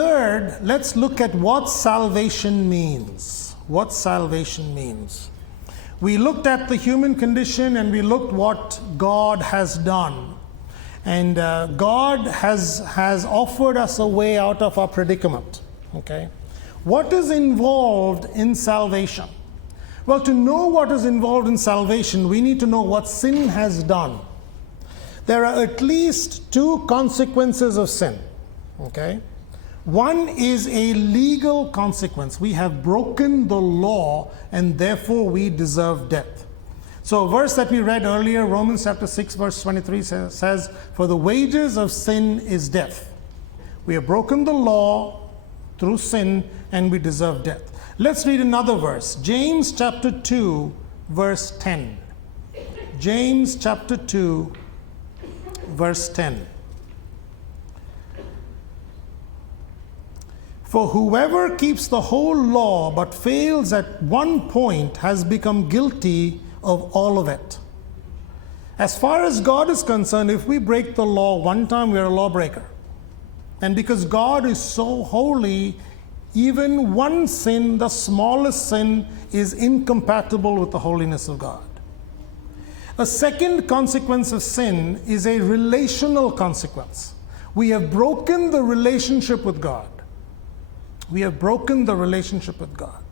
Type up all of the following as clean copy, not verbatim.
third, let's look at what salvation means. What salvation means. We looked at the human condition and we looked what God has done. And God has offered us a way out of our predicament. Okay? What is involved in salvation? Well, to know what is involved in salvation, we need to know what sin has done. There are at least two consequences of sin. Okay? One is a legal consequence. We have broken the law and therefore we deserve death. So a verse that we read earlier, Romans chapter 6 verse 23 says, "For the wages of sin is death." We have broken the law through sin and we deserve death. Let's read another verse. James chapter 2 verse 10. James chapter 2 verse 10. "For whoever keeps the whole law but fails at one point has become guilty of all of it." As far as God is concerned, if we break the law one time, we are a lawbreaker. And because God is so holy, even one sin, the smallest sin, is incompatible with the holiness of God. A second consequence of sin is a relational consequence. We have broken the relationship with God. We have broken the relationship with God.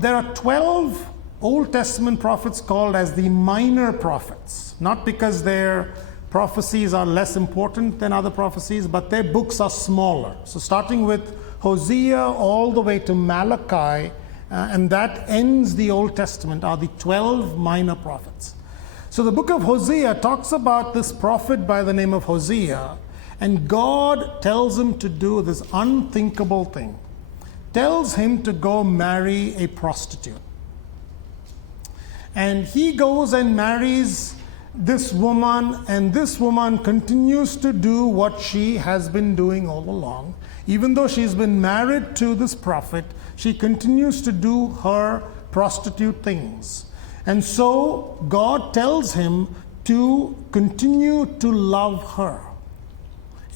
There are 12 Old Testament prophets called as the minor prophets, not because their prophecies are less important than other prophecies, but their books are smaller. So starting with Hosea all the way to Malachi, and that ends the Old Testament, are the 12 minor prophets. So the book of Hosea talks about this prophet by the name of Hosea, and God tells him to do this unthinkable thing. Tells him to go marry a prostitute. And he goes and marries this woman, and this woman continues to do what she has been doing all along. Even though she's been married to this prophet, she continues to do her prostitute things. And so God tells him to continue to love her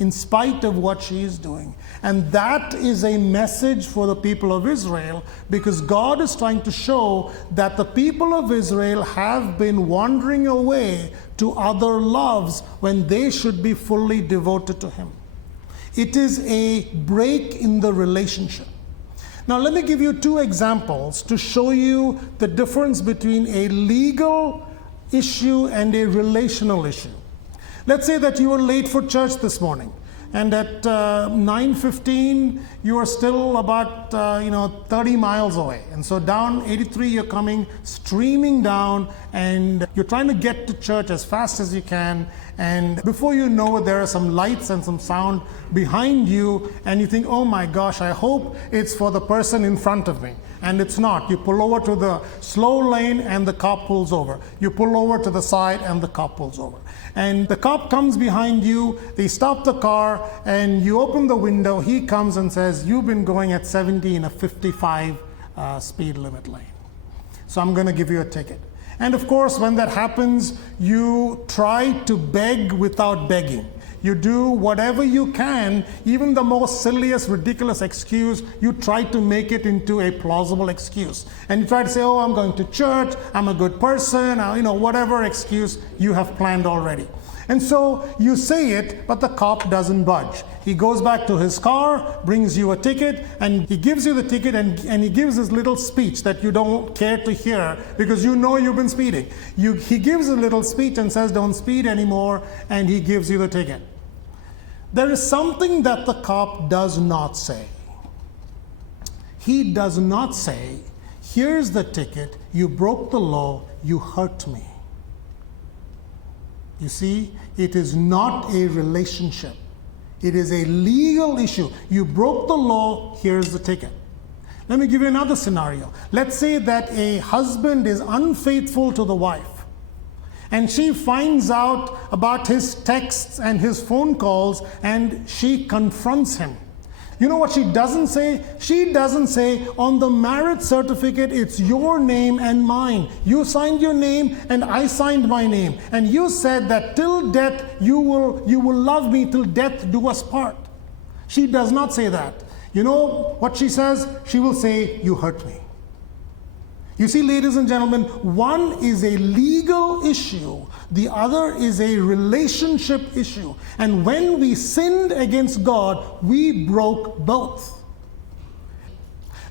in spite of what she is doing. And that is a message for the people of Israel, because God is trying to show that the people of Israel have been wandering away to other loves when they should be fully devoted to Him. It is a break in the relationship. Now let me give you two examples to show you the difference between a legal issue and a relational issue. Let's say that you were late for church this morning, and at 9:15 you are still about 30 miles away. And so down 83 you're coming streaming down, and you're trying to get to church as fast as you can, and before you know it there are some lights and some sound behind you, and you think, oh my gosh, I hope it's for the person in front of me. And it's not. You pull over to the slow lane and the cop pulls over. You pull over to the side and the cop pulls over. And the cop comes behind you, they stop the car, and you open the window, he comes and says, you've been going at 70 in a 55 speed limit lane. So I'm going to give you a ticket. And of course, when that happens, you try to beg without begging. You do whatever you can, even the most silliest, ridiculous excuse, you try to make it into a plausible excuse. And you try to say, oh, I'm going to church, I'm a good person, whatever excuse you have planned already. And so you say it, but the cop doesn't budge. He goes back to his car, brings you a ticket, and he gives you the ticket, and he gives this little speech that you don't care to hear because you know you've been speeding. He gives a little speech and says, don't speed anymore, and he gives you the ticket. There is something that the cop does not say. He does not say, here's the ticket, you broke the law, you hurt me. You see, it is not a relationship. It is a legal issue. You broke the law, here's the ticket. Let me give you another scenario. Let's say that a husband is unfaithful to the wife, and she finds out about his texts and his phone calls, and she confronts him. You know what she doesn't say? She doesn't say, on the marriage certificate, it's your name and mine. You signed your name and I signed my name. And you said that till death, you will love me till death do us part. She does not say that. You know what she says? She will say, "You hurt me." You see, ladies and gentlemen, one is a legal issue, the other is a relationship issue. And when we sinned against God, we broke both.